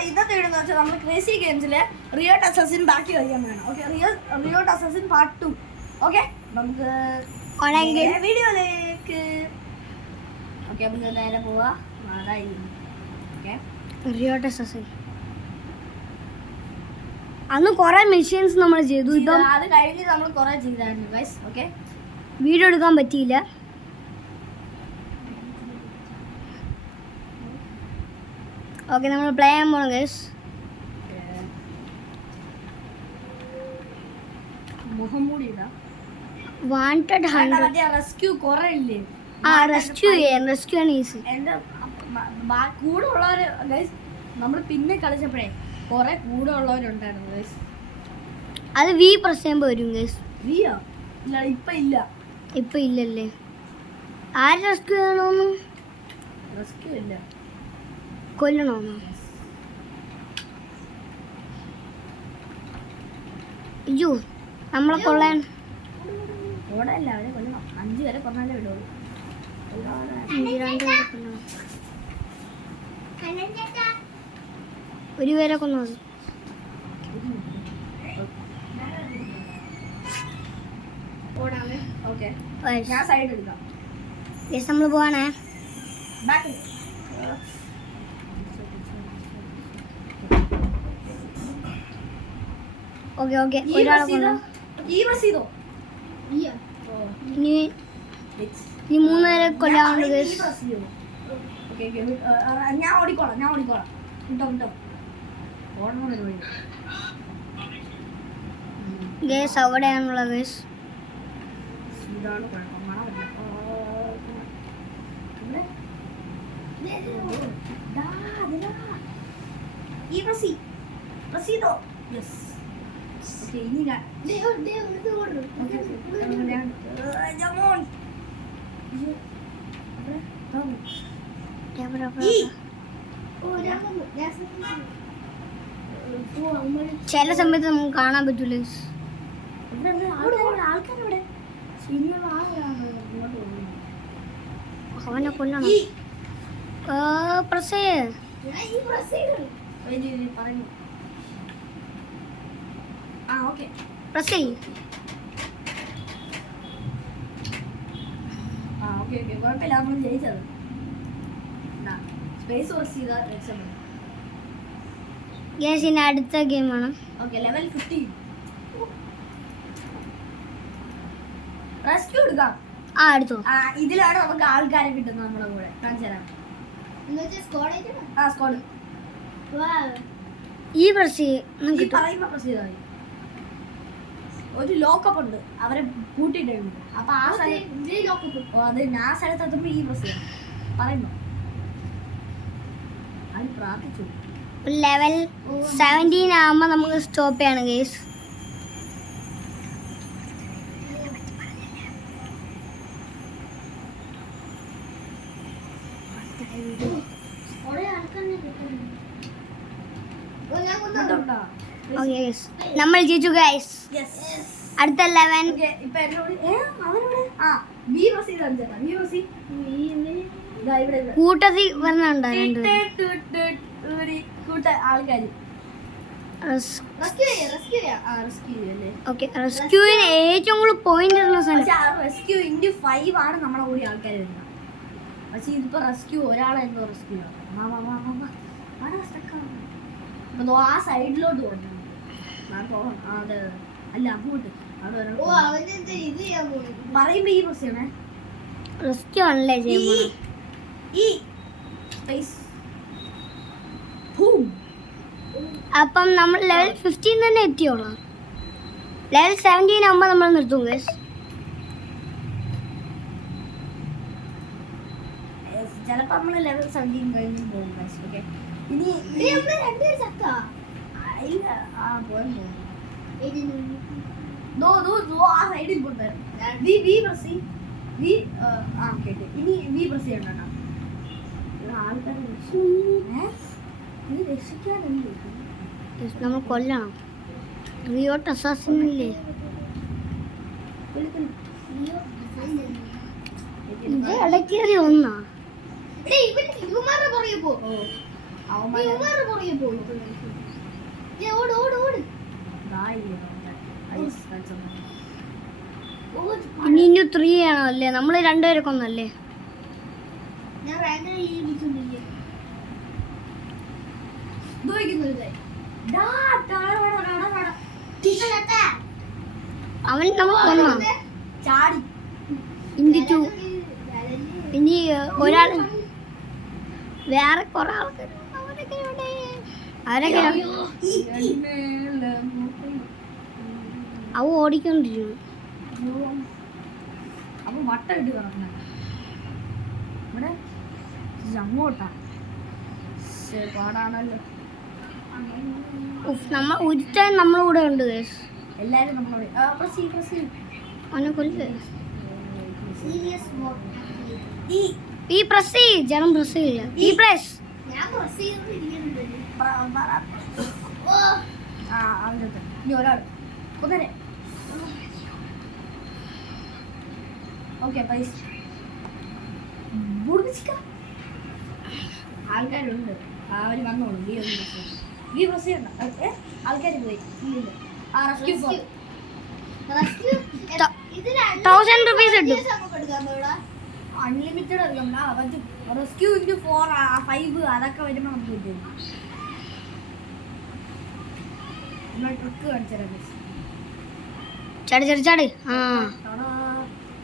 അപ്പൊ ഇന്നത്തെ വീഡിയോ എന്ന് വെച്ചാൽ നമ്മൾ ക്രേസി ഗെയിംസിലെ റിയോട്ട് അസസിൻ ബാക്കി കളിക്കാൻ വേണം. Okay, riot assassin part 2. Okay, നമുക്ക് വീഡിയോയിലേക്ക്. ഓക്കെ, നമുക്ക് നേരെ പോവാ. ഓക്കെ, റിയോട്ട് അസസിൻ അന്ന് കുറെ മെഷീൻസ് നമ്മൾ ചെയ്തു. ഇപ്പം അത് കഴിഞ്ഞ് നമ്മൾ കുറെ ചെയ്തായിരുന്നു ഗൈസ്. ഓക്കെ, വീഡിയോ എടുക്കാൻ പറ്റിയില്ല. ഓക്കെ, നമ്മൾ പ്ലേ ചെയ്യാൻ പോകണം ഗൈസ്. വാണ്ടഡ് 100. റെസ്ക്യൂ കുറെ ഇല്ലേ? റെസ്ക്യൂ ആണ് ഈസി. എന്റെ കൂടെ ഉള്ളവര് ഗൈസ്, നമ്മൾ പിന്നെ കളിച്ചപ്പോഴേ കുറെ കൂടെ ഉള്ളവരുണ്ടായിരുന്നു ഗൈസ്. അത് വി പ്രസ് ചെയ്യുമ്പോൾ വരും ഗൈസ്. വിയോ? ഇല്ല, ഇപ്പൊ ഇല്ലല്ലേ? ആര് റെസ്ക്യൂ ചെയ്യണോന്ന്? റെസ്ക്യൂ ഇല്ല, കൊല്ലണോന്ന്? അയ്യോ, നമ്മളെ കൊള്ളാൻ ഓടല്ല, അവരെ കൊല്ലണം. 5 വരെ കൊന്നാലേ വിടുള്ളൂ. 2 പേരെ കൊല്ലണം. 1 പേരെ കൊന്നു. ഓക്കെ, ഞാൻ സൈഡ് എടുക്കാം. നമ്മൾ പോവാണേ. ബാക്ക് ഓക്കെ ഒരാളെ കൊന്നു. ഇനി 3 പേരെ കൊല്ലാറുണ്ട് ഗൈസ്. ഞാൻ ഓടിക്കോളാം. കിട്ടോ ഓടണം. ഗൈസ് അവിടെയാണുള്ളത് ഗൈസ്. ഇതാണ് കുഴപ്പം. ചില സമയത്ത് നമുക്ക് കാണാൻ പറ്റൂല. ആൾക്കാരവിടെ അവനെ കൊല്ലണം. പ്രസ് പ്രസ് കുഴപ്പമില്ല, നമ്മൾ ജയിച്ചത്. സ്പേസ് പ്രസ് ചെയ്താൽ രക്ഷപ്പെടും. യെസ്, ഇനി അടുത്ത ഗെയിമാണ്. ഓക്കെ, ലെവൽ 15 റെസ്ക്യൂ എടുക്കാം. എടുത്തോ. ഇതിലാണ് നമുക്ക് ആൾക്കാരെ കിട്ടുന്നത്. നമ്മളെ കൂടെ കാണിച്ചു തരാം. സ്ക്വാഡ് ഈ പ്രസ് പറയുമ്പോ പ്രസ് ചെയ്താൽ മതി. ഒരു ലോക്കപ്പ് ഉണ്ട്, അവരെ പൂട്ടിയിട്ടുണ്ട്. അപ്പൊ ആ സ്ഥലത്ത് ആ സ്ഥലത്ത് എത്തുമ്പോ ഈ പ്രസ് ചെയ്യണം പറയുമ്പോ. അത് പ്രാർത്ഥിച്ചു. ലെവൽ 17 ആകുമ്പോ നമുക്ക് സ്റ്റോപ്പ് ചെയ്യണം ഗൈസ്. നമ്മൾ ജയിച്ചു ഗൈസ്. അടുത്ത 11 കൂട്ടത്തിൽ വരണുണ്ടോ? റെസ്ക്യൂവിന് ഏറ്റവും കൂടുതൽ പോയിന്റ് റെസ്ക്യൂ ഇൻഡു 5 ആണ് നമ്മളെ കൂടി ആൾക്കാർ വരുന്നത്. പക്ഷെ ഇതിപ്പോ റെസ്ക്യൂ ഒരാളെ എന്തോ റെസ്ക്യൂ ആ സൈഡിലോട്ട് പോകണം. അതെ, അല്ല അങ്ങോട്ട് പറയുമ്പോ ഈ പ്രസ് ചെയ്യണേ. റെസ്ക്യൂ ആണല്ലേ ചെയ്യുന്നത്. അപ്പം നമ്മൾ ലെവൽ 15 തന്നെ എത്തിയോളാം. ലെവൽ 17 ആകുമ്പോൾ നമ്മൾ നിർത്തും ഗൈസ്. ചിലപ്പോ നമ്മള് ലെവൽ 17 കഴിഞ്ഞ് പോകും. ഓക്കെ, ഇനി ആ സൈഡിൽ കൊണ്ടുവരും. ഇനി വി പ്രസ് ചെയ്യണ്ട. ആൾക്കാരെ രക്ഷിക്കാനല്ലേ നമ്മൾ കൊല്ലണം. റിയോട്ട് അസാസിനില്ലേ? ഇത് ഇടയ്ക്കേറി ഒന്നാ. അവന്മാരെ പുറകെ പോയി ഓട് ഓട് ഓട് ഇതായില്ലേ നമ്മുടെ ഐസ് കളിച്ചത്. ഇനി 3 ആണോ അല്ലേ? നമ്മൾ രണ്ടുപേരൊക്കെ ഒന്നല്ലേ? ഞാൻ റാങ്ക് ജീവിച്ചിട്ടില്ലേ ദോയിക്കുന്നില്ലേ ഡാ, താഴെ വേണം, കാണാ, കാണാ. അവൻ നമ്മൾ കൊന്ന ചാടി. ഇൻഡി 2. ഇനി ഒരാൾ വേറെ കുറെ ആൾക്കാർ അവരൊക്കെ എവിടെ? അവരൊക്കെ എണ്ണേലെ മൂക്കിൽ. അവ ഓടിക്കൊണ്ടിരിക്കുന്നു. അപ്പൊ വട്ടം ഇട്ട് കിടക്കണ ഇവിടെ അങ്ങോട്ടാ. പാടാണല്ലോ. നമ്മൾ ഒരുത്താൻ നമ്മളൂടെ ഉണ്ട്. എല്ലാരും നമ്മളോട് അവനെ കൊല്ല്. സീരിയസ് ഈ പ്രസ് ചെയ്യ്. ജനം പ്രസ് ചെയ്യില്ല. ഈ പ്രസ് ഞാൻ പ്രസ് ചെയ്തിരിക്കുന്നുണ്ട് ഓ അവൻ്റെ ഇനി ഒരാൾ കുതിരെ. ഓക്കെ പൈസ ആൾക്കാരുണ്ട്. അവര് വന്നോളൂ. ഈ ബസ് ചെയ്യണ്ട. ആൾക്കാർ പോയി. ഇല്ലില്ല. ആ റെസ്ക്യൂ റെസ്ക്യൂ ത- ഇത് 1000 rupees കിട്ടും. അൺലിമിറ്റഡ് അല്ല. റെസ്ക്യൂ ഇൻറ്റു 4 5 അതൊക്കെ വരുമ്പോൾ നമുക്ക് കിട്ടും. നമ്മൾ ട്രിക്ക് കാണിച്ചാൽ ചാടി ചാടി ചാടി. ആ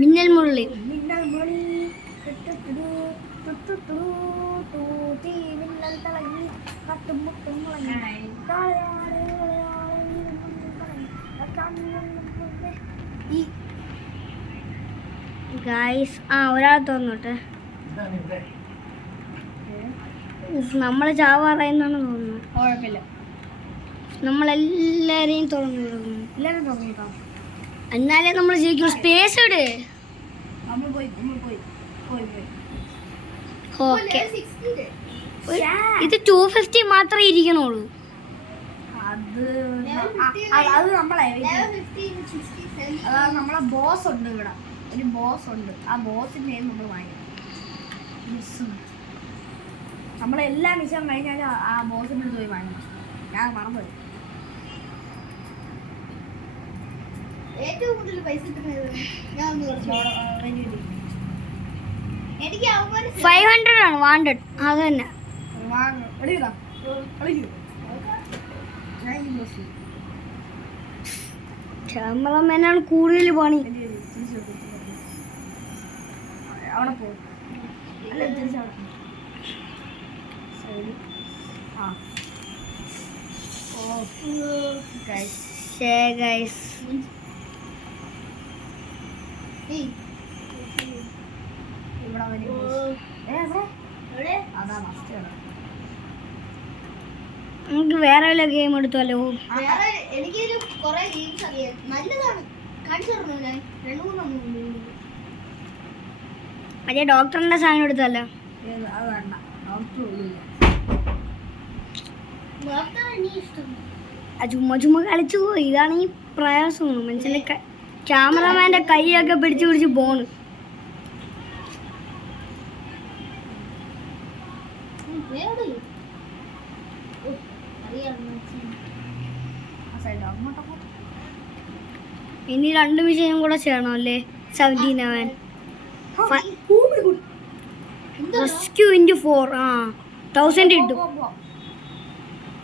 മിന്നൽ മുരളി. മിന്നൽ മുരളി തീ മിന്നൽ തിളങ്ങി കട്ടുമുട്ടും ഈ ഗൈസ് ഒരാൾ തോന്നോട്ടെ. നമ്മൾ ചാവാറായെന്നാണ് തോന്നുന്നത്. കുഴപ്പമില്ല. നമ്മളെല്ലാരെയും തുറന്നു വിടുന്നു. എല്ലാവരും തുടങ്ങിട്ടോ. എന്നാലേ നമ്മൾ ജയിക്കും. സ്പേസ് ഇട്. നമ്മൾ പോയി പോയി പോയി പോയി. ഓക്കെ. ഇത് 250 മാത്രമേ ഇരിക്കണുള്ളൂ. അത് അത് നമ്മളെ അതായത് നമ്മളെ ബോസ് ഉണ്ട് ഇവിടെ. ഒരു ബോസ് ഉണ്ട്. ആ ബോസിന്റെ നമ്മൾ വാങ്ങിക്കണം. നമ്മളെല്ലാ മിഷൻ കഴിഞ്ഞാൽ ആ ബോസിന്റെ അടുത്ത് പോയി വാങ്ങണം. ഞാൻ മറന്നുപോയി. ഏറ്റവും കൂടുതൽ പൈസ കിട്ടുന്നത് ഞാൻ ഒന്ന് കുറച്ച് എനിക്ക് അവന്മാര് 500 ആണ് വാണ്ടഡ്. അത് തന്നെ. എളിയതാ കളിക്കൂ. ഞാൻ ഈ ബോസ് ക്യാമറമാനാണ് കൂടുതൽ പണി. അവിടെ പോകും. അല്ല തിരിച്ചവിടെ സൈഡ്. ആ ഓ ഗൈസ്. ഗൈസ് ഏയ് ഇവിടെ അവന് എവിടെ അതാ ഫസ്റ്റ് ആണ്. നമുക്ക് വേറെ വല്ല ഗെയിം എടുത്താലോ? വേറെ എനിക്കൊരു കുറെ ഗെയിംസ് അറിയാം. നല്ലതാണ്. കാണിച്ചു തരണല്ലേ 2-3 മറ്റേ ഡോക്ടറിന്റെ സാധനം എടുത്താലോ? അത് വേണ്ട. ഡോക്ടർ ഇല്ല. നീ ഇഷ്ടം ചുമ്മാ ചുമ്മാ കളിച്ചു പോയി. ഇതാണ് ഈ പ്രയാസമാണ്. മനുഷ്യന്റെ ക്യാമറമാന്റെ കൈയൊക്കെ പിടിച്ചു പിടിച്ച് പോണ്. വേറെ അറിയാം ആ സൈഡ് അങ്ങോട്ടൊക്കെ ഇനി 2 മിഷനും കൂടെ ചെയ്യണം അല്ലേ? 17 റെസ്ക്യൂ ഇൻറ്റു 4. 1000 കിട്ടും.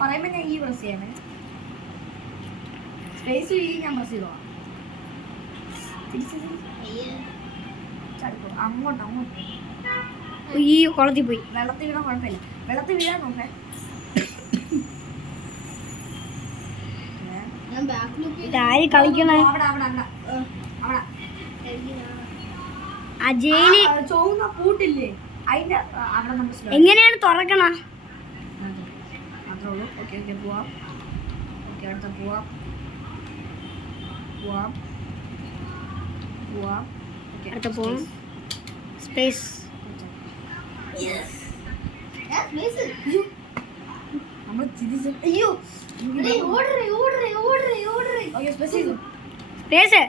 പറയുമ്പോ ഞാൻ ഈ പ്രസ് ചെയ്യണേ. സ്പേസ് ഞാൻ പ്രസ് ചെയ്തോളാം. ചടുക്കും അങ്ങോട്ട് അങ്ങോട്ട്. ഈ കുളത്തിൽ പോയി. വെള്ളത്തിൽ വീണാൽ കുഴപ്പമില്ല. വെള്ളത്തിൽ വീഴാൻ നോക്കേ. ഞാൻ ബാക്ക് ലുക്ക് ഇതാര് കളിക്കണേ? അവിടെ അവിടെ അല്ല അവിടെ ആ ജയില് ചുവന്ന പൂട്ടില്ലേ അതിന്റെ അവിടെ നമ്മൾ എങ്ങനെയാണ് തുറക്കണ? മാത്രമേ ഉള്ളൂ. ഓക്കെ ഓക്കെ പോവാം. ഓക്കെ അടുത്ത പോവാം പോവാം പോവാം. ഓക്കെ അടുത്ത പോവാം. സ്പേസ്. നമ്മൾ തിരിച്ച് അയ്യോ order order order order okay space ചെയ്തു. സ്പേസ്.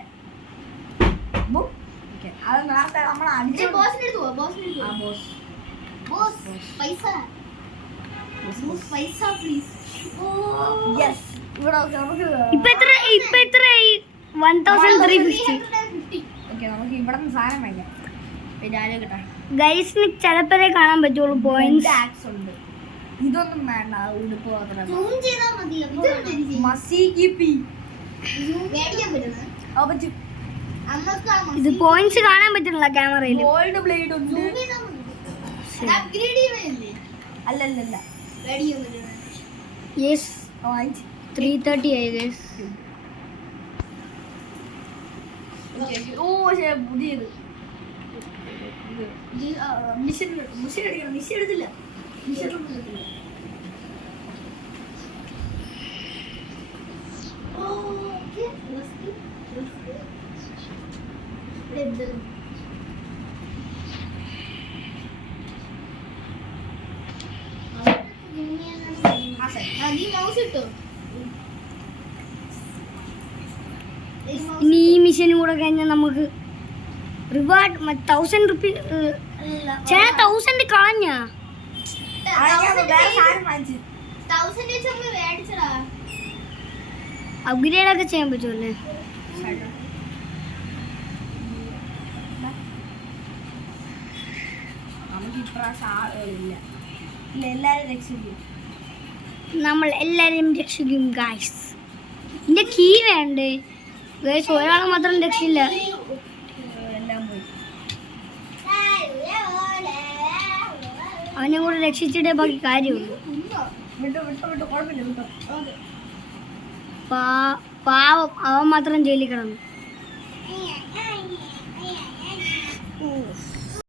ഓക്കെ അത് നേരത്തെ നമ്മൾ അടിച്ചു. ബോസിന്റെ അടുത്ത് പോവാ ബോസിന്റെ ആ അടുത്ത് ബോസ് ബോസ് പൈസ പൈസ പ്ലീസ്. യെസ്. ഇവിടെ നമുക്ക് ഇപ്പൊ എത്രയായി 1350. ഓക്കെ, നമുക്ക് ഇവിടെ നിന്ന് സാധനം വാങ്ങിക്കാം. പിന്നെ ആരും കിട്ടാം. ഗൈസിന് ചിലപ്പോഴേ കാണാൻ പറ്റുള്ളൂ പോയിന്റ്സ്. ആക്സ് ഉണ്ട്. ഇതൊന്നും വേണ്ട, ഉടുപ്പ് മാത്രം. സൂം ചെയ്താൽ മതി. മസി കിപ്പി മേടിക്കാൻ പറ്റുന്നത് ആ പറ്റും. അന്നൊക്കെ ആ ഇത് പോയിന്റ്സ് കാണാൻ പറ്റുന്നില്ല ക്യാമറയിൽ. ഗോൾഡ് ബ്ലേഡ് ഉണ്ട്. zoom ചെയ്താൽ മതി. അത് അപ്ഗ്രേഡ് ചെയ്യുന്നതല്ലേ അല്ലല്ലല്ല, മേടിക്കാൻ പറ്റുന്നത്. യെസ്, വാങ്ങിച്ച് 330 ആയി ഗൈസ്. ഓ പക്ഷേ പുതിയത് മിഷൻ അടിക്കണം. മിഷൻ എടുത്തില്ല. മിഷൻ ഒന്നും എടുത്തില്ല. നീ മൗസ് ഇട്ടോ? ഇനി ഈ മിഷൻ കൂടെ കഴിഞ്ഞാൽ നമുക്ക് റിവാർഡ് 1000 റുപ്പീ. ചേട്ടാ 1000 കളഞ്ഞ വേറെ സാധനം വാങ്ങിച്ചു. 1000 വെച്ച് നമ്മൾ മേടിച്ചടാ. അപ്ഗ്രേഡ് ഒക്കെ ചെയ്യാൻ പറ്റുമല്ലേ? നമുക്ക് ഇപ്രാവശ്യം ആളുകളില്ല. ഇല്ല, എല്ലാരും രക്ഷിക്കും. നമ്മൾ എല്ലാരെയും രക്ഷിക്കും ഗൈസ്. ഇതിന്റെ കീ വേണ്ടേ ഗൈസ്? ഒരാളെ മാത്രം രക്ഷില്ല. എല്ലാം പോയി. അവനെ കൂടെ രക്ഷിച്ചിട്ടേ ബാക്കി കാര്യമുള്ളൂ. വിട്ടോ കുഴപ്പമില്ല, വിട്ടോ. പാവം അവൻ മാത്രം ജയിലിൽ കിടന്നു. ഓ